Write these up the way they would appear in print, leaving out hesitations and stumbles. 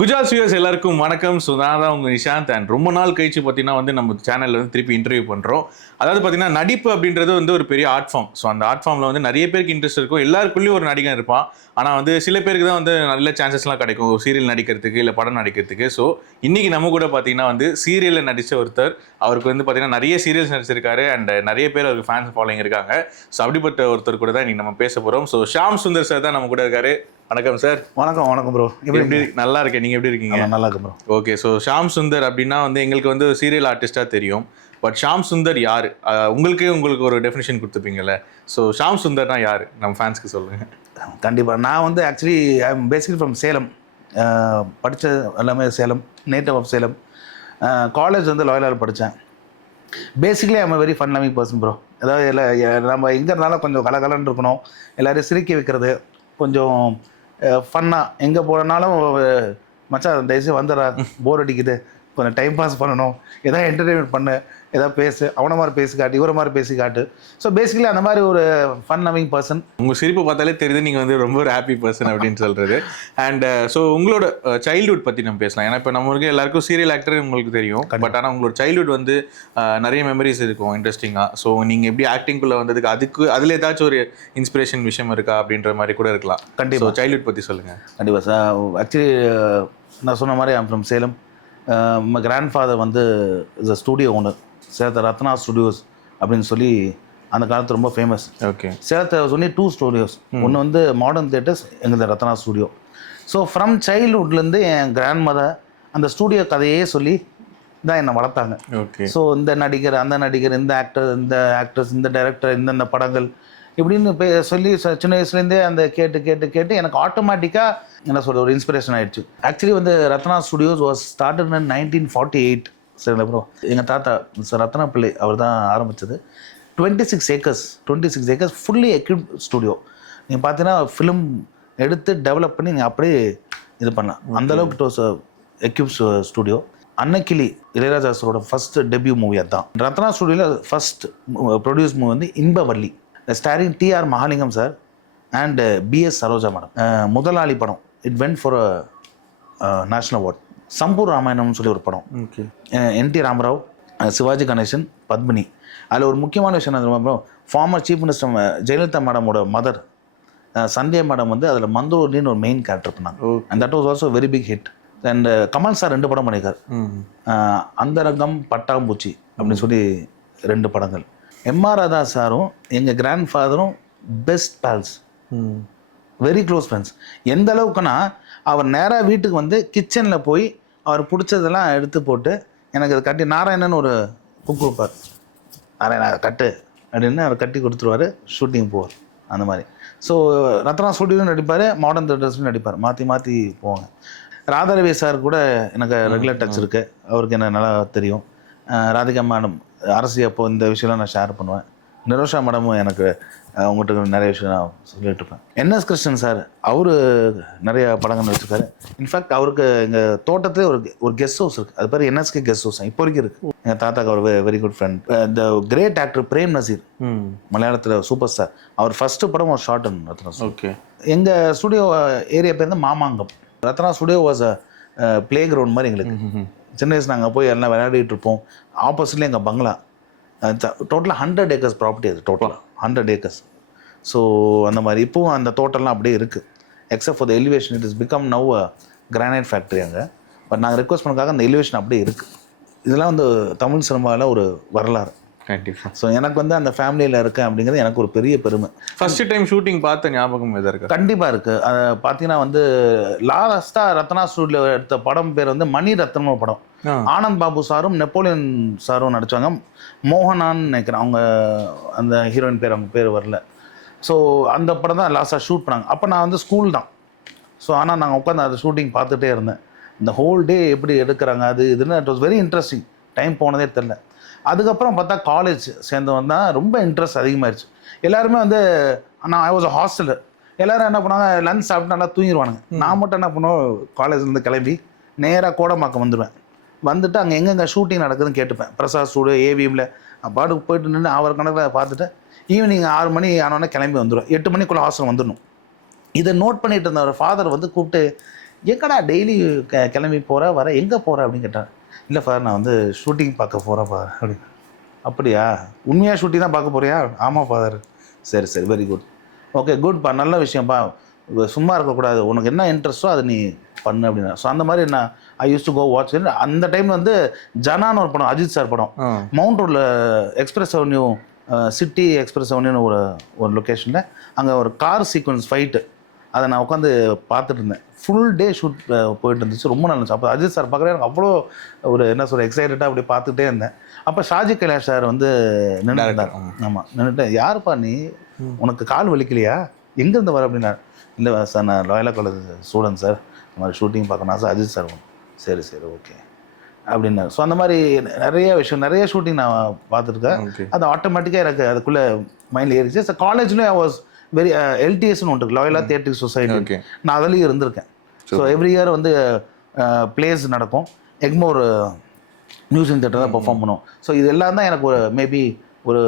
Gujarat viewers எல்லாருக்கும் வணக்கம். So நான் தான் உங்கள் நிஷாந்த். அண்ட் ரொம்ப நாள் கழிச்சு பார்த்தீங்கன்னா வந்து நம்ம சேனலில் வந்து திருப்பி இன்டர்வியூ பண்ணுறோம். அதாவது பார்த்தீங்கன்னா நடிப்பு அப்படின்றது வந்து ஒரு பெரிய ஆர்ட் ஃபார்ம். ஸோ அந்த ஆர்ட் ஃபார்மில் வந்து நிறைய பேருக்கு இன்ட்ரெஸ்ட் இருக்கும். எல்லாருக்குள்ளேயும் ஒரு நடிகன் இருப்பான். ஆனால் வந்து சில பேருக்கு தான் வந்து நல்ல சான்சஸ்லாம் கிடைக்கும் ஒரு சீரியல் நடிக்கிறதுக்கு இல்லை படம் நடிக்கிறதுக்கு. ஸோ இன்றைக்கி நம்ம கூட பார்த்தீங்கன்னா வந்து சீரியலில் நடித்த ஒருத்தர். அவருக்கு வந்து பார்த்தீங்கன்னா நிறைய சீரியல்ஸ் நடிச்சிருக்காரு அண்ட் நிறைய பேர் அவருக்கு ஃபேன்ஸ் ஃபாலோயிங் இருக்காங்க. ஸோ அப்படிப்பட்ட ஒருத்தர் கூட தான் இன்றைக்கி நம்ம பேச போகிறோம். ஸோ ஷாம் சுந்தர் சார் தான் நம்ம கூட இருக்காரு. வணக்கம் சார். வணக்கம் ப்ரோ. எப்படி நல்லா இருக்கேன், நீங்கள் எப்படி இருக்கீங்க? நல்லா இருக்கு bro. Okay. So Sham Sundar அப்படின்னா வந்து எங்களுக்கு வந்து சீரியல் ஆர்டிஸ்டாக தெரியும். பட் ஷாம் சுந்தர் யார்? உங்களுக்கு ஒரு டெஃபினிஷன் கொடுத்துப்பீங்கல்ல. ஸோ ஷாம் சுந்தர்னா யார் நம்ம ஃபேன்ஸ்க்கு சொல்லுங்கள். கண்டிப்பாக. நான் வந்து actually I am basically from Salem. படித்த எல்லாமே Salem, native of Salem. College வந்து லாயலாவில் படித்தேன். Basically I am very fun loving person bro. அதாவது நம்ம எங்கே இருந்தாலும் கொஞ்சம் கலகலன்னு இருக்கணும், எல்லோரையும் சிரிக்க வைக்கிறது, கொஞ்சம் ஃபன்னாக எங்கே போனாலும் மச்சான் தயவுசெய்து வந்துடுறா, போர் அடிக்குது, கொஞ்சம் டைம் பாஸ் பண்ணணும், எதாவது என்டர்டெயின்மெண்ட் பண்ணு, எதாவது பேசு, அவனை மாதிரி பேசி காட்டு, இவரை மாதிரி பேசி காட்டு. ஸோ பேசிக்கலி அந்த மாதிரி ஒரு ஃபன் லவிங் பர்சன். உங்கள் சிரிப்பை பார்த்தாலே தெரியுது நீங்கள் வந்து ரொம்ப ஒரு ஹாப்பி பர்சன் அப்படின்னு சொல்கிறது. அண்ட் ஸோ உங்களோட சைல்டுஹுட் பற்றி நம்ம பேசலாம். ஏன்னா இப்போ நம்மளுக்கு எல்லாருக்கும் சீரியல் ஆக்டர் உங்களுக்கு தெரியும். பட் ஆனால் உங்களோட சைல்டுஹுட் வந்து நிறைய மெமரிஸ் இருக்கும் இன்ட்ரெஸ்டிங்காக. ஸோ நீங்கள் எப்படி ஆக்டிங்குள்ளே வந்ததுக்கு அதில் ஏதாச்சும் ஒரு இன்ஸ்பிரேஷன் விஷயம் இருக்கா அப்படின்ற மாதிரி கூட இருக்கலாம். கண்டிப்பாக சைல்டுஹுட் பற்றி சொல்லுங்கள். கண்டிப்பாக சார். ஆக்சுவலி நான் சொன்ன மாதிரி I'm from Salem. My grandfather வந்து இஸ் அ ஸ்டூடியோ ஓனர், சேலத்தை ரத்னா ஸ்டுடியோஸ் அப்படின்னு சொல்லி அந்த காலத்தில் ரொம்ப ஃபேமஸ். ஓகே. சேலத்தை ஒன்லி 2 ஸ்டுடியோஸ். ஒன்று வந்து மாடர்ன் தியேட்டர்ஸ், எங்களது ரத்னா ஸ்டுடியோ. ஸோ ஃப்ரம் சைல்ட்ஹுட்லேருந்து என் கிராண்ட் மதர் அந்த ஸ்டூடியோ கதையே சொல்லி தான் என்னை வளர்த்தாங்க. ஓகே. ஸோ இந்த நடிகர், அந்த நடிகர், இந்த ஆக்டர், இந்த ஆக்ட்ரஸ், இந்த டைரக்டர், இந்தந்த படங்கள் இப்படின்னு சொல்லி சின்ன வயசுலேருந்தே அந்த கேட்டு எனக்கு ஆட்டோமேட்டிக்காக என்ன சொல்கிறது ஒரு இன்ஸ்பிரேஷன் ஆகிடுச்சு. ஆக்சுவலி வந்து Ratna studios was started in 1948. சரிங்களா ப்ரோ? எங்கள் தாத்தா மிஸ்டர் ரத்னா பிள்ளை அவர் தான் ஆரம்பித்தது. 26 ஏக்கர்ஸ் ஃபுல்லி எக்யூப்ட் ஸ்டுடியோ. நீங்கள் பார்த்தீங்கன்னா ஃபிலிம் எடுத்து டெவலப் பண்ணி நீங்கள் அப்படியே இது பண்ணலாம். அந்தளவுக்கு it was equipped studio. Annakili Ilaiyaraaja சாரோட ஃபர்ஸ்ட் டெபியூ மூவி அதுதான். ரத்னா ஸ்டுடியோவில் ஃபர்ஸ்ட் ப்ரொடியூஸ் மூவி வந்து Inbavalli, starring TR Mahalingam sir and PS Saroja madam. Mudhalali படம் it went for national award. Sampoorna ராமாயணம்னு சொல்லி ஒரு படம். ஓகே. என்டி ராமராவ், சிவாஜி கணேசன், பத்மினி. அதில் ஒரு முக்கியமான விஷயம் என்ன தெரியுமா? ஃபார்மர் சீஃப் மினிஸ்டர் ஜெயலலிதா மேடமோட மதர் சந்தியா மேடம் வந்து அதில் மந்தூர்லின்னு ஒரு மெயின் கேரக்டர் பண்ணாங்க. And that was also very big hit. அண்ட் கமல் சார் 2 படம் பண்ணியிருக்கார். அந்தரங்கம், பட்டாம்பூச்சி அப்படின்னு சொல்லி 2 படங்கள். எம்ஆர் ராதா சாரும் எங்கள் கிராண்ட் ஃபாதரும் best pals, very close friends. எந்த அளவுக்குன்னா அவர் நேராக வீட்டுக்கு வந்து கிச்சனில் போய் அவர் பிடிச்சதெல்லாம் எடுத்து போட்டு எனக்கு அதை கட்டி, நாராயணன் ஒரு குக் வைப்பார், நாராயணா கட்டு அப்படின்னு அவர் கட்டி கொடுத்துருவார், ஷூட்டிங் போவார் அந்த மாதிரி. ஸோ ரத்னா ஸ்டுடியோவும் நடிப்பார், மாடர்ன் தியேட்டர்ஸ்லையும் நடிப்பார், மாற்றி போவாங்க. ராதாரவி சார் கூட எனக்கு ரெகுலர் டச் இருக்குது, அவருக்கு என்ன நல்லா தெரியும். ராதிகா மேடம் அரசி அப்போது இந்த விஷயம்லாம் நான் ஷேர் பண்ணுவேன். நிரோஷா மேடமும் எனக்கு அவங்ககிட்ட நிறைய விஷயம் நான் சொல்லிட்டு இருப்பேன். என்எஸ் கிருஷ்ணன் சார் அவர் நிறைய படங்கள் நடிச்சிருக்காரு. இன்ஃபேக்ட் அவருக்கு எங்கள் தோட்டத்திலே ஒரு கெஸ்ட் ஹவுஸ் இருக்குது, அது பேர் என்எஸ்கே கெஸ்ட் ஹவுஸ் இப்போ வரைக்கும் இருக்குது. எங்கள் தாத்தாக்கு ஒரு வெரி குட் ஃப்ரெண்ட். இந்த கிரேட் ஆக்டர் பிரேம் நசீர், மலையாளத்தில் சூப்பர் ஸ்டார், அவர் ஃபஸ்ட்டு படம் ஒரு ஷார்ட் அண்ட் ரத்னா. ஓகே. எங்கள் ஸ்டுடியோ ஏரியா பேர் வந்து Mamangam. Ratna studio was a play ground மாதிரி எங்களுக்கு. சின்ன வயசு நாங்கள் போய் எல்லாம் விளையாடிட்டு இருப்போம். ஆப்போசிட்லேயே எங்கள் பங்களா. டோட்டலாக 100 ஏக்கர்ஸ் ப்ராப்பர்ட்டி, அது டோட்டலாக 100 ஏக்கர்ஸ். ஸோ அந்த மாதிரி இப்போவும் அந்த தோட்டம்லாம் அப்படியே இருக்குது. Except for the elevation it is become now a granite factory அங்கே. பட் நாங்கள் ரெக்வஸ்ட் பண்ணக்காக அந்த எலிவேஷன் அப்படியே இருக்குது. இதெல்லாம் வந்து தமிழ் சினிமாவில் ஒரு வரலாறு. கண்டிப்பாக. ஸோ எனக்கு வந்து அந்த ஃபேமிலியில் இருக்கேன் அப்படிங்கிறது எனக்கு ஒரு பெரிய பெருமை. ஃபர்ஸ்ட் டைம் ஷூட்டிங் பார்த்த ஞாபகம் எதாக இருக்குது? கண்டிப்பாக இருக்குது. அதை பார்த்தீங்கன்னா வந்து லாஸ்ட்டாக ரத்னா ஸ்டுடியோ எடுத்த படம் பேர் வந்து மணி ரத்னம் படம். ஆனந்த் பாபு சாரும் நெப்போலியன் சாரும் நடித்தாங்க. மோகனான்னு நினைக்கிறேன் அவங்க அந்த ஹீரோயின் பேர், அவங்க பேர் வரல. ஸோ அந்த படம் தான் லாஸ்ட்டாக ஷூட் பண்ணாங்க. அப்போ நான் வந்து ஸ்கூல் தான். ஸோ ஆனால் நாங்கள் உட்காந்து அந்த ஷூட்டிங் பார்த்துட்டே இருந்தேன். இந்த ஹோல் டே எப்படி எடுக்கிறாங்க அது இதுன்னு it was very interesting. Time போனதே தெரில. அதுக்கப்புறம் பார்த்தா காலேஜ் சேர்ந்தவன் தான் ரொம்ப இன்ட்ரெஸ்ட் அதிகமாகிடுச்சு. எல்லாருமே வந்து நான் ஐ வாஸ் அ ஹாஸ்டலர். எல்லோரும் என்ன பண்ணுவாங்க, லஞ்ச் சாப்பிட்டு நல்லா தூங்கிடுவானுங்க. நான் மட்டும் என்ன பண்ணுவோம், காலேஜ்லேருந்து கிளம்பி நேராக கோடம்பாக்கம் வந்துடுவேன். வந்துட்டு அங்கே எங்கெங்கே ஷூட்டிங் நடக்குதுன்னு கேட்டுப்பேன். பிரசாத் ஸ்டூடியோ, ஏவிஎம்மில் பாட்டுக்கு போயிட்டு நின்று அவர் கணக்கில் பார்த்துட்டு ஈவினிங் 6 மணி ஆனோடனே கிளம்பி வந்துடும். 8 மணிக்குள்ளே ஹாஸ்டல் வந்துடணும். இதை நோட் பண்ணிட்டு இருந்த ஒரு ஃபாதர் வந்து கூப்பிட்டு, எங்கடா டெய்லி கிளம்பி போகிற வர, எங்கே போகிற அப்படின்னு கேட்டார். இல்லை ஃபாதர், நான் வந்து ஷூட்டிங் பார்க்க போகிறேன் ஃபாதர் அப்படின்னு. அப்படியா, உண்மையாக ஷூட்டிங் தான் பார்க்க போறியா? ஆமாம் ஃபாதர். சரி சரி, வெரி குட், ஓகே குட்ப்பா, நல்ல விஷயம்ப்பா, சும்மா இருக்கக்கூடாது, உனக்கு என்ன இன்ட்ரெஸ்ட்டோ அதை நீ பண்ணு அப்படின்னா. ஸோ அந்த மாதிரி நான் ஐ யூஸ் டு கோ வாட்ச். அந்த டைமில் வந்து ஜனான்னு ஒரு படம், அஜித் சார் படம், மவுண்ட் ரோடில் எக்ஸ்பிரஸ் அவென்யூ, சிட்டி எக்ஸ்பிரஸ் அவென்யூன்னு ஒரு லொக்கேஷனில் அங்கே ஒரு கார் சீக்வன்ஸ் ஃபைட்டு, அதை நான் உட்காந்து பார்த்துட்டு இருந்தேன். ஃபுல் டே ஷூட் போயிட்டு இருந்துச்சு, ரொம்ப நல்லா இருந்துச்சு. அப்போ அஜித் சார் பார்க்குறேன், எனக்கு அவ்வளோ ஒரு என்ன சொல்ற எக்ஸைட்டடாக அப்படி பார்த்துட்டே இருந்தேன். அப்போ ஷாஜி கைலாஷ் சார் வந்து நின்றுட்டார். ஆமாம், நின்றுட்டு, யாருப்பா நீ, உனக்கு கால் வலிக்கலையா, எங்கேருந்து வர அப்படின்னா. இல்லை சார், நான் லாயலா காலேஜ் ஸ்டூடெண்ட் சார், இந்த மாதிரி ஷூட்டிங் பார்க்கணும் சார். அஜித் சார், சரி சரி ஓகே அப்படின்னாரு. ஸோ அந்த மாதிரி நிறைய விஷயம், நிறைய ஷூட்டிங் நான் பார்த்துருக்கேன். அது ஆட்டோமேட்டிக்காக எனக்கு அதுக்குள்ளே மைண்டில் ஏறிச்சு. ஸோ காலேஜ்லேயும் ஐ வாஸ் வெரி எல்டிஎஸ்ன்னு ஒன்று, லாயலா தியேட்டர் சொசைட்டி, நான் அதுலேயும் இருந்திருக்கேன். ஸோ எவ்ரி இயர் வந்து பிளேஸ் நடக்கும், எக்மோர் மியூசியம் தியேட்டர் தான் பெர்ஃபார்ம் பண்ணுவோம். ஸோ இது எல்லாம் தான் எனக்கு ஒரு மேபி ஒரு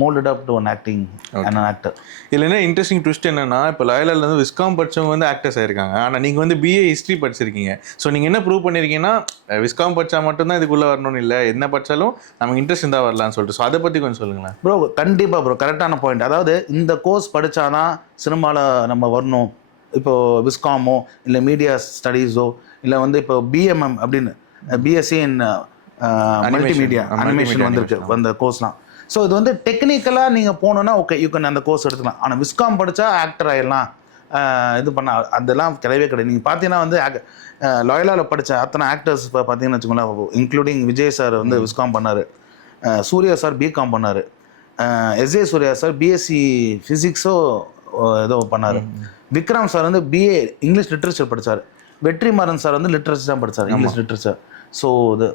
moulded up to one acting and actor. இதில் என்ன இன்ட்ரெஸ்டிங் ட்விஸ்ட் என்னன்னா, இப்போ லாயலாலேருந்து விஸ்காம் படித்தவங்க வந்து ஆக்டர்ஸ் ஆயிருக்காங்க, ஆனால் நீங்கள் வந்து பிஏ ஹிஸ்ட்ரி படிச்சிருக்கீங்க. ஸோ நீங்கள் என்ன ப்ரூவ் பண்ணியிருக்கீங்கன்னா, விஸ்காம் படித்தா மட்டும்தான் இதுக்குள்ளே வரணும்னு இல்லை, என்ன படித்தாலும் நமக்கு இன்ட்ரெஸ்ட் இருந்தால் வரலான்னு சொல்லிட்டு. ஸோ அதை பற்றி கொஞ்சம் சொல்லுங்களேன். ப்ரோ கண்டிப்பாக ப்ரோ, கரெக்டான பாயிண்ட். அதாவது இந்த கோர்ஸ் படித்தாதான் சினிமாவில் நம்ம வரணும். இப்போது விஸ்காமோ இல்லை மீடியா ஸ்டடீஸோ இல்லை வந்து இப்போ பிஎம்எம் அப்படின்னு பிஎஸ்சி இன் மல்டிமீடியா அனிமேஷன் வந்திருக்கு அந்த கோர்ஸ்லாம். ஸோ இது வந்து டெக்னிக்கலாக நீங்கள் போகணுன்னா ஓகே யூ கேன் அந்த கோர்ஸ் எடுத்துக்கலாம். ஆனால் விஸ்காம் படித்தா ஆக்டர் ஆகிடலாம், இது பண்ண அதெல்லாம் கிடையவே கிடையாது. நீங்கள் பார்த்தீங்கன்னா வந்து லாயலாவில் படித்த அத்தனை ஆக்டர்ஸ் இப்போ பார்த்தீங்கன்னு வச்சுக்கோங்களேன், இன்க்ளூடிங் விஜய் சார் வந்து விஸ்காம் பண்ணார், சூர்யா சார் பிகாம் பண்ணார், எஸ்ஏ சூர்யா சார் பிஎஸ்சி ஃபிசிக்ஸோ ஏதோ பண்ணார், விக்ரம் சார் வந்து பிஏ இங்கிலீஷ் லிட்ரேச்சர் படித்தார், வெற்றிமாறன் சார் வந்து லிட்ரேச்சர் தான் படித்தார், இங்கிலீஷ் லிட்ரேச்சர். ஸோ இது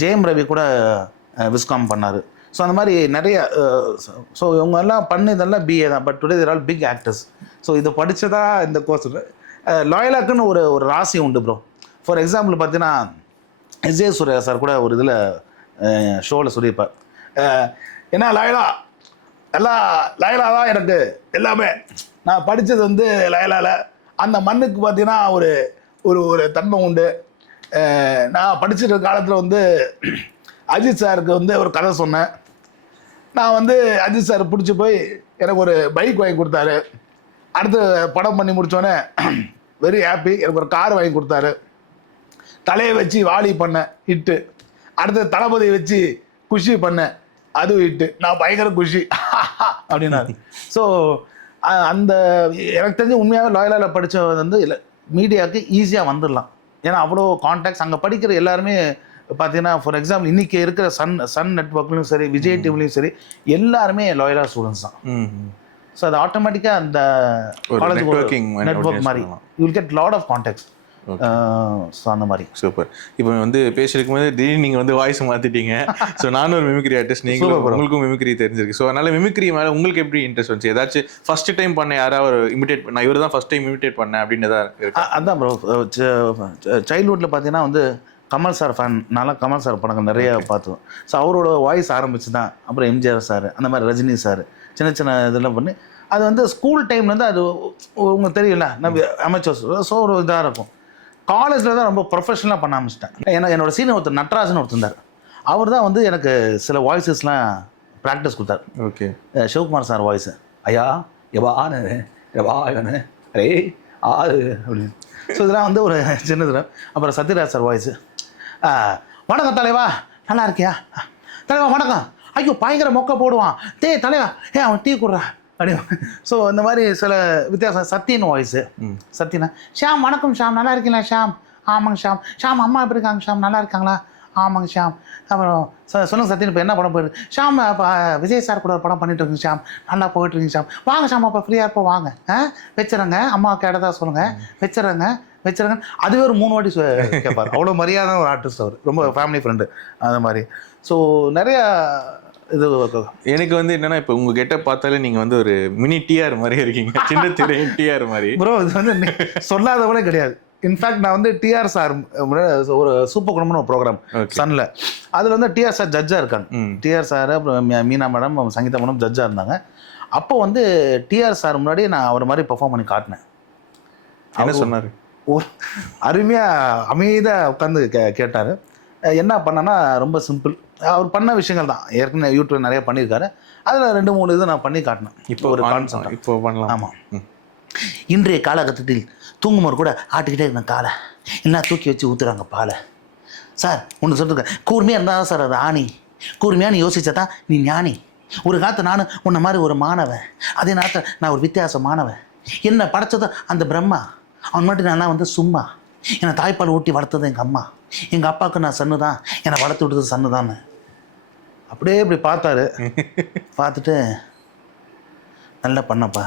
ஜெயம் ரவி கூட விஸ்காம் பண்ணார். ஸோ அந்த மாதிரி நிறைய ஸோ இவங்க எல்லாம் பண்ணதெல்லாம் பிஏ தான், but today there all big actors. So இதை படித்ததா இந்த கோர்ஸ். லாயலாக்குன்னு ஒரு ராசி உண்டு ப்ரோ. ஃபார் எக்ஸாம்பிள் பார்த்தீங்கன்னா எஸ்ஏ சூர்யா சார் கூட ஒரு இதில் ஷோவில் சொல்லியிருப்பார், ஏன்னா லாயலா எல்லாம் லாயலா தான் எனக்கு எல்லாமே, நான் படித்தது வந்து லாயலாவில், அந்த மண்ணுக்கு பார்த்தீங்கன்னா ஒரு ஒரு ஒரு தன்மை உண்டு. நான் படிச்சிருக்க காலத்தில் வந்து அஜித் சாருக்கு வந்து ஒரு கதை சொன்னேன். நான் வந்து அஜித் சார் பிடிச்சி போய் எனக்கு ஒரு பைக் வாங்கி கொடுத்தாரு. அடுத்து படம் பண்ணி முடித்தோடனே வெரி ஹாப்பி, எனக்கு ஒரு கார் வாங்கி கொடுத்தாரு. தலையை வச்சு வாலி பண்ணேன், ஹிட்டு. அடுத்து தளபதியை வச்சு குஷி பண்ணேன், அதுவும் ஹிட்டு. நான் பயங்கர குஷி அப்படின்னாரு. ஸோ அந்த எனக்கு தெரிஞ்சு உண்மையாகவே லாயலாவில் படித்தது வந்து இல்லை மீடியாவுக்கு ஈஸியாக வந்துடலாம். ஏன்னா அவ்வளோ கான்டாக்ட்ஸ் அங்கே படிக்கிற எல்லாருமே பார்த்தீங்கன்னா, ஃபார் எக்ஸாம்பிள் இன்றைக்கி இருக்கிற சன் நெட்ஒர்க்லையும் சரி, விஜய் டிவிலையும் சரி, எல்லாருமே லாயலா ஸ்டூடெண்ட்ஸ் தான். ஸோ அது ஆட்டோமேட்டிக்காக அந்த நெட்ஒர்க் மாதிரி you will get lot of contacts. So அந்த மாதிரி. சூப்பர். இப்போ வந்து பேசியிருக்கும் போது திடீர்னு நீங்கள் வந்து வாய்ஸ் மாற்றிட்டீங்க. ஸோ நானும் ஒரு மிமிக்ரி ஆர்டிஸ்ட், நீங்கள் உங்களுக்கும் மிமிக்ரி தெரிஞ்சிருக்கு. ஸோ அதனால் மிமிக்ரி மேலே உங்களுக்கு எப்படி இன்ட்ரெஸ்ட் வந்துச்சு? ஏதாச்சும் ஃபர்ஸ்ட் டைம் பண்ண யாராவது இமிடேட் பண்ண, இவர் தான் ஃபர்ஸ்ட் டைம் இமிடேட் பண்ணேன் அப்படின்னு தான் இருக்கு? அதான் ப்ரோ, சைல்ட்ஹுட்டில் பார்த்தீங்கன்னா வந்து கமல் சார் ஃபேன், நல்லா கமல் சார் படங்கள் நிறைய பார்த்தோம். ஸோ அவரோட வாய்ஸ் ஆரம்பிச்சு தான் அப்புறம் எம்ஜிஆர் சார், அந்த மாதிரி ரஜினி சார், சின்ன சின்ன இதெல்லாம் பண்ணி அது வந்து ஸ்கூல் டைம்லேருந்து அது உங்களுக்கு தெரியல நம்ம அமைச்சர்ஸ். ஸோ ஒரு இதாக இருக்கும். காலேஜில் தான் ரொம்ப ப்ரொஃபஷனலாக பண்ண ஆரம்பிச்சிட்டேன். ஏன்னா என்னோட சீனியர் ஒருத்தர் நட்ராஜன் ஒருத்தர், அவர் தான் வந்து எனக்கு சில வாய்ஸஸ்லாம் ப்ராக்டிஸ் கொடுத்தார். ஓகே. சிவகுமார் சார் வாய்ஸு, ஐயா எவானு எவானு அரே ஆறு அப்படின்னு. ஸோ இதெல்லாம் வந்து ஒரு சின்னது. அப்புறம் சத்யராஜ் சார் வாய்ஸு, வணக்கம் தலைவா, நல்லா இருக்கியா தலைவா, வணக்கம், ஐயோ பயங்கர மொக்க போடுவான், தலைவா அவன் டீ கொடுறான் அப்படி. ஸோ இந்த மாதிரி சில வித்தியாசம். சத்தியன் வாய்ஸு, சத்தியனா, ஷாம் வணக்கம் ஷாம், நல்லா இருக்கீங்களா ஷாம்? ஆமாங்க ஷாம். ஷாம் அம்மா எப்படி இருக்காங்க ஷாம், நல்லா இருக்காங்களா? ஆமாங்க ஷாம். அப்புறம் சொல்லுங்கள் சத்தியன், இப்போ என்ன படம் போயிருக்கு ஷாம்? இப்போ விஜய் சார் கூட ஒரு படம் பண்ணிட்டு இருக்குங்க ஷாம், நல்லா போயிட்டுருக்குங்க ஷாம். வாங்க ஷாம், அப்போ ஃப்ரீயாக இருப்போம் வாங்க, வச்சுறேங்க, அம்மாவுக்கு இடதா சொல்லுங்கள், வச்சுறேங்க. அதுவே ஒரு 3 வாட்டி கேட்பார். அவ்வளோ மரியாதை ஒரு ஆர்டிஸ்ட் அவர், ரொம்ப ஃபேமிலி ஃப்ரெண்டு அந்த மாதிரி. ஸோ நிறையா இது எனக்கு வந்து என்னன்னா, இப்போ உங்க கெட்ட பார்த்தாலே நீங்க வந்து ஒரு மினி டிஆர் மாதிரி இருக்கீங்க, சின்ன திரை டிஆர் மாதிரி. ப்ரோ இது வந்து சொல்லாத கூட கிடையாது. இன்ஃபேக்ட் நான் வந்து டிஆர் சார் ஒரு சூப்பர் குடும்பம்னு ஒரு ப்ரோக்ராம் சன்ல, அதில் வந்து டிஆர் சார் ஜட்ஜாக இருக்காங்க. டிஆர் சார் அப்புறம் மீனா மேடம் சங்கீதா மேடம் ஜட்ஜாக இருந்தாங்க. அப்போ வந்து டிஆர் சார் முன்னாடி நான் அவர் மாதிரி பெர்ஃபார்ம் பண்ணி காட்டினேன். என்ன சொன்னார்? ஒரு அருமையாக அமைதியாக உட்காந்து கேட்டார். என்ன பண்ணேன்னா ரொம்ப சிம்பிள், அவர் பண்ண விஷயங்கள் தான் ஏற்கனவே யூடியூப்ல நிறைய பண்ணியிருக்காரு. அதில் 2-3 இது நான் பண்ணி காட்டினேன். இப்போ ஒரு கான்செப்ட் இப்போ பண்ணலாம். ஆமாம். இன்றைய காலகட்டத்தில் தூங்கும்போது கூட ஆட்டிக்கிட்டே இருந்தேன் காலை, என்ன தூக்கி வச்சு ஊற்றுறாங்க பாலை. சார் ஒன்று சொல்லிருக்கேன், கூர்மையாக இருந்தால் தான் சார் அது ஆணி, கூர்மையாக நீ யோசிச்சா தான் நீ ஞானி. ஒரு காலத்தை நான் உன்ன மாதிரி ஒரு மாணவன், அதே நேரத்தில் நான் ஒரு வித்தியாசமானவன். என்னை படைச்சதோ அந்த பிரம்மா, அவன் மட்டும் நான் வந்து சும்மா. என்னை தாய்ப்பால் ஊட்டி வளர்த்தது எங்கள் அம்மா, எங்கள் அப்பாவுக்கு நான் சன்னு தான், என்னை வளர்த்து விட்டது சன்னு தான். அப்படியே இப்படி பார்த்தாரு. பார்த்துட்டு நல்லா பண்ணப்பா,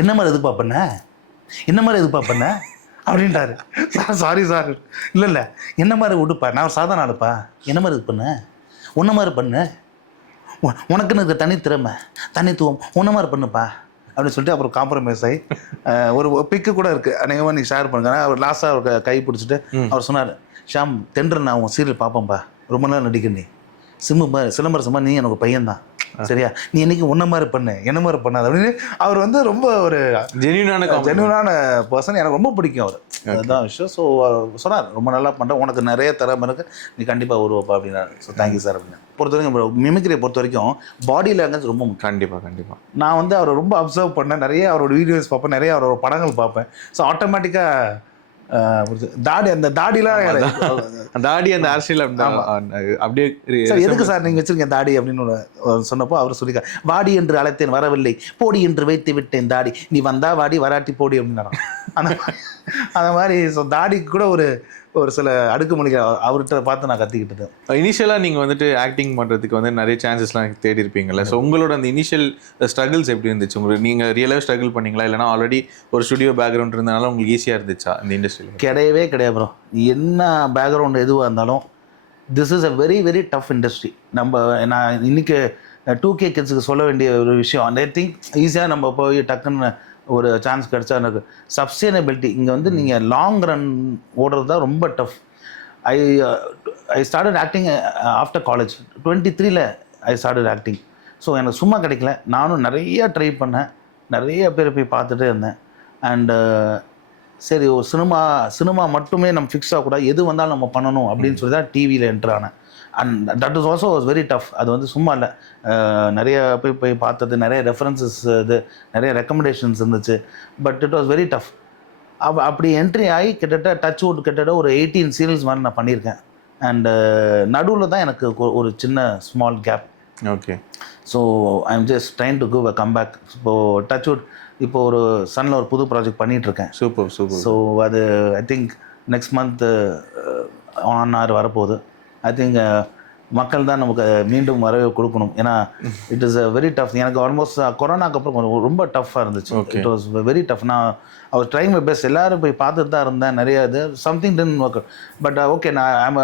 என்ன மாதிரி எதுப்பா பண்ண, என்ன மாதிரி எதுப்பா பண்ண அப்படின்ட்டாரு. சார் சாரி சார், இல்லை என்ன மாதிரி விடுப்பா, நான் ஒரு சாதாரண ஆளுப்பா, என்ன மாதிரி இது பண்ண, உன்ன மாதிரி பண்ணு, உனக்குன்னு இருக்க தனி திறமை தனித்துவம் உன்ன மாதிரி பண்ணுப்பா அப்படின்னு சொல்லிட்டு அப்புறம் காம்ப்ரமைஸ் ஆகி ஒரு பிக்கு கூட இருக்குது, அநேகமாக நீங்கள் ஷேர் பண்ணுங்க. அவர் லாஸ்ட்டாக அவர் கை பிடிச்சிட்டு அவர் சொன்னார், ஷாம் தென்றல் நான் உன் சீரியல் பார்ப்பேன்ப்பா, ரொம்ப நேரம் நடிக்க, நீ சிலம்பரசமா நீ எனக்கு பையன்தான் சரியா, நீ என்னைக்கு உன்ன மாதிரி பண்ணு என்ன மாதிரி பண்ணாது அப்படின்னு அவர் வந்து ரொம்ப ஒரு ஜென்யூனான பர்சன். எனக்கு ரொம்ப பிடிக்கும் அவர், அதுதான் விஷயம். ஸோ சொன்னார் ரொம்ப நல்லா பண்ணுறேன், உனக்கு நிறைய திறமை இருக்கு, நீ கண்டிப்பாக உருவப்பா அப்படின்னாரு. ஸோ தேங்க்யூ சார் அப்படின்னு. பொறுத்த வரைக்கும் மிமிக்ரியை பொறுத்த வரைக்கும் பாடி லாங்குவேஜ் ரொம்ப கண்டிப்பாக நான் வந்து அவரை ரொம்ப அப்சர்வ் பண்ணேன், நிறைய அவரோட வீடியோஸ் பார்ப்பேன், நிறைய அவரோட படங்கள் பார்ப்பேன். ஸோ ஆட்டோமேட்டிக்காக தாடி, அந்த தாடிலாம் தாடி அந்த அரசியல் அப்படியே சார் எதுக்கு சார் நீங்கள் வச்சிருக்கேன் தாடி அப்படின்னு சொன்னப்போ அவர் சொல்லியிருக்காரு, வாடி என்று அழைத்தேன் வரவில்லை, போடி என்று வைத்து விட்டேன் தாடி, நீ வந்தா வாடி வராட்டி போடி அப்படின்னா. அந்த மாதிரி ஸோ தாடிக்கு கூட ஒரு சில அடுக்குமொழிகள் அவர்கிட்ட பார்த்து நான் கற்றுக்கிட்டது. இனிஷியலாக நீங்கள் வந்துட்டு ஆக்டிங் பண்ணுறதுக்கு வந்து நிறைய சான்சஸ்லாம் தேடி இருப்பீங்கல்ல, ஸோ உங்களோட அந்த இனிஷியல் ஸ்ட்ரகிள்ஸ் எப்படி இருந்துச்சு உங்களுக்கு? நீங்கள் ரியலாக ஸ்ட்ரகிள் பண்ணீங்களா, இல்லைனா ஆல்ரெடி ஒரு ஸ்டுடியோ பேக்ரவுண்ட் இருந்தனால உங்களுக்கு ஈஸியாக இருந்துச்சா இந்த இண்டஸ்ட்ரியில்? கிடையவே கிடையாது ப்ரோ, என்ன பேக்ரவுண்ட் எதுவாக இருந்தாலும் this is a very very tough industry. நான் இன்னைக்கு 2K கிட்ஸுக்கு சொல்ல வேண்டிய ஒரு விஷயம், ஐ திங்க் ஈஸியாக நம்ம போய் டக்குன்னு ஒரு சான்ஸ் கிடச்சா எனக்கு சப்ஸ்டெனபிலிட்டி இங்கே வந்து நீங்கள் லாங் ரன் ஓடுறது தான் ரொம்ப tough. I started acting after college 23 I started acting. So எனக்கு சும்மா கிடைக்கல, நானும் நிறைய ட்ரை பண்ணேன், நிறைய பேர் போய் பார்த்துட்டே இருந்தேன். அண்டு சரி ஒரு சினிமா மட்டுமே நம்ம ஃபிக்ஸ் ஆகக்கூடாது, எது வந்தாலும் நம்ம பண்ணணும் அப்படின்னு சொல்லி தான் டிவியில் என்ட்ரு ஆனேன். And that is also was very tough. அது வந்து சும்மா இல்லை, நிறைய போய் பார்த்தது, நிறைய ரெஃபரன்சஸ், இது நிறைய ரெக்கமெண்டேஷன்ஸ் இருந்துச்சு. But it was very tough. அப்படி என்ட்ரி ஆகி கிட்டத்தட்ட ஒரு 18 சீரியல்ஸ் மாதிரி நான் பண்ணியிருக்கேன். அண்டு நடுவில் தான் எனக்கு ஒரு சின்ன small cap. Okay. So I am just trying to give a comeback. இப்போது டச்வுட் இப்போ ஒரு சன்னில் ஒரு புது ப்ராஜெக்ட் பண்ணிகிட்ருக்கேன். சூப்பர். ஸோ அது I think next month on air வரப்போகுது. ஐ திங்க் மக்கள் தான் நமக்கு மீண்டும் வரவே கொடுக்கணும். ஏன்னா it is a very tough. எனக்கு ஆல்மோஸ்ட் கொரோனாக்கு அப்புறம் ரொம்ப டஃப்பாக இருந்துச்சு. It was very tough. நான் அவர் ட்ரைங் மை பெஸ்ட், எல்லோரும் போய் பார்த்துட்டு தான் இருந்தேன், நிறைய இது சம்திங் டென்ட் ஒர்க். பட் ஓகே, நான்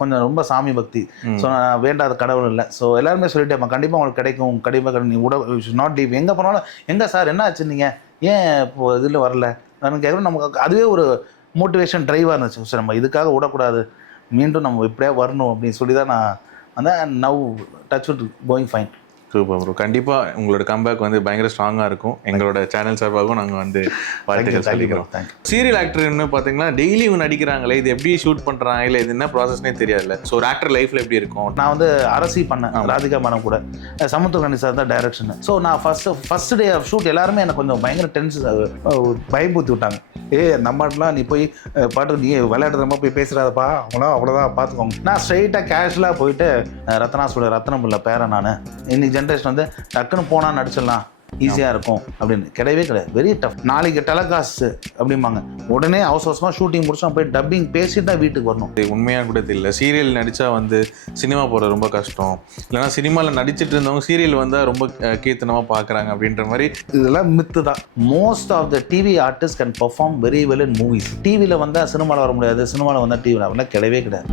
கொஞ்சம் ரொம்ப சாமி பக்தி. ஸோ நான் வேண்டாத கடவுள் இல்லை. ஸோ எல்லாருமே சொல்லிட்டேன், கண்டிப்பாக உங்களுக்கு கிடைக்கும், கண்டிப்பாக நீ நாட் லீவ், எங்கே போனாலும் எங்கே சார் என்ன ஆச்சு, நீங்கள் ஏன் இப்போ இதில் வரல எனக்கு கேட்குறோம். நமக்கு அதுவே ஒரு மோட்டிவேஷன் ட்ரைவாக இருந்துச்சு. சரி நம்ம இதுக்காக விடக்கூடாது, மீண்டும் நம்ம இப்படியே வரணும் அப்படின்னு சொல்லி தான் நான் அதான் now touchwood going fine. Super bro. கண்டிப்பாக உங்களோட கம்பேக் வந்து பயங்கர ஸ்ட்ராங்காக இருக்கும். எங்களோட சேனல் சார்பாகவும் நாங்கள் வந்து வாழ்த்துக்கள் சொல்லிக்கிறோம். சீரியல் ஆக்டர்னு பார்த்தீங்கன்னா டெய்லி இவங்க நடிக்கிறாங்களே, இது எப்படி ஷூட் பண்ணுறாங்க, இல்லை இது என்ன ப்ராசஸ்னே தெரியாதுல்ல. ஸோ ஒரு ஆக்டர் லைஃப்பில் எப்படி இருக்கும்? நான் வந்து அரசி பண்ணேன் ராதிகா மேடம் கூட, சமுத்திரகனி சார் தான் டைரக்ஷன். ஸோ நான் ஃபர்ஸ்ட் டே ஆஃப் ஷூட் எல்லாருமே எனக்கு கொஞ்சம் பயங்கர பயம்பூத்தி விட்டாங்க. நம்மளாம் நீ போய் பாட்டு நீ விளையாடுறமா போய் பேசுகிறாதப்பா, அவங்களாம் அவ்வளோதான் பார்த்துக்கோங்க. நான் ஸ்ட்ரெயிட்டாக கேஷுவலாக போயிட்டு ரத்னம் இல்லை பேரன் நான், இன்னைக்கு ஜென்ரேஷன் வந்து டக்குன்னு போனால் நடிச்சிடலாம், ஈஸியாக இருக்கும் அப்படின்னு கிடையவே கிடையாது. Very tough. நாளைக்கு டெலகாஸ்ட் அப்படிம்பாங்க, உடனே அவசரமாக ஷூட்டிங் முடிச்சா போய் டப்பிங் பேசிட்டு தான் வீட்டுக்கு வரணும். உண்மையாக கூட தெரியல, சீரியல் நடித்தா வந்து சினிமா போகிற ரொம்ப கஷ்டம், இல்லைனா சினிமாவில் நடிச்சிட்டு இருந்தவங்க சீரியல் வந்தால் ரொம்ப கீர்த்தனமாக பார்க்குறாங்க அப்படின்ற மாதிரி இதெல்லாம் மித்து தான். Most of the TV artist can perform very well in movies. டிவியில் வந்தால் சினிமாவில் வர முடியாது, சினிமாவில் வந்தால் டிவியில் வரலாம், கிடையவே கிடையாது.